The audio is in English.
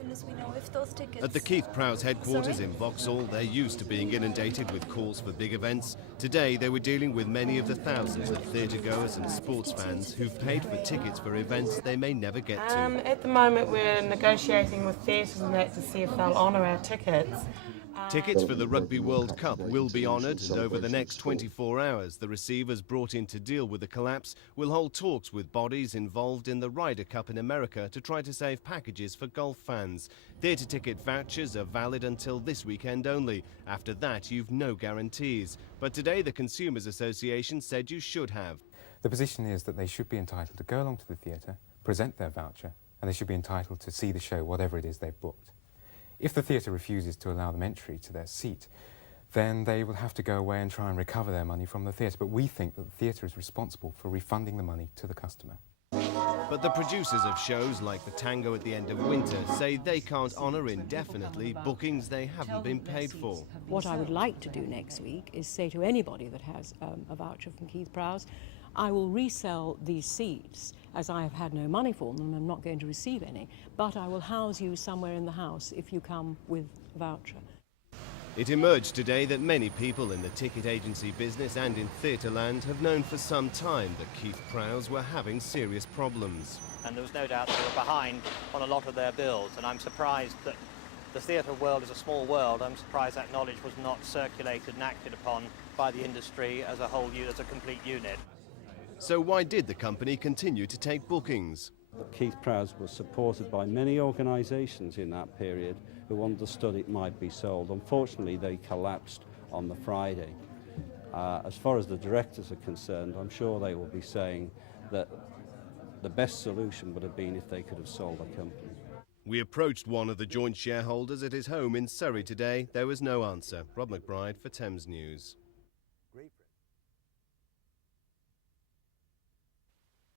soon as we know if those tickets... At the Keith Prowse headquarters in Vauxhall, they're used to being inundated with calls for big events. Today, they were dealing with many of the thousands of theatre-goers and sports fans who've paid for tickets for events they may never get to. At the moment, we're negotiating with theatres and that to see if they'll honour our tickets. Tickets for the Rugby World Cup will be honoured, and over the next 24 hours, the receivers brought in to deal with the collapse will hold talks with bodies involved in the Ryder Cup in America to try to save packages for golf fans. Theatre ticket vouchers are valid until this weekend only. After that, you've no guarantees. But today, the Consumers Association said you should have. The position is that they should be entitled to go along to the theatre, present their voucher, and they should be entitled to see the show, whatever it is they've booked. If the theatre refuses to allow them entry to their seat, then they will have to go away and try and recover their money from the theatre. But we think that the theatre is responsible for refunding the money to the customer. But the producers of shows like The Tango at the End of Winter say they can't honour indefinitely bookings they haven't been paid for. What I would like to do next week is say to anybody that has a voucher from Keith Prowse, I will resell these seats as I have had no money for them and I'm not going to receive any, but I will house you somewhere in the house if you come with a voucher. It emerged today that many people in the ticket agency business and in theatre land have known for some time that Keith Prowse were having serious problems. And there was no doubt they were behind on a lot of their bills, and I'm surprised that the theatre world is a small world. I'm surprised that knowledge was not circulated and acted upon by the industry as a whole, as a complete unit. So why did the company continue to take bookings? Keith Prowse was supported by many organisations in that period who understood it might be sold. Unfortunately, they collapsed on the Friday. As far as the directors are concerned, I'm sure they will be saying that the best solution would have been if they could have sold the company. We approached one of the joint shareholders at his home in Surrey today. There was no answer. Rob McBride for Thames News.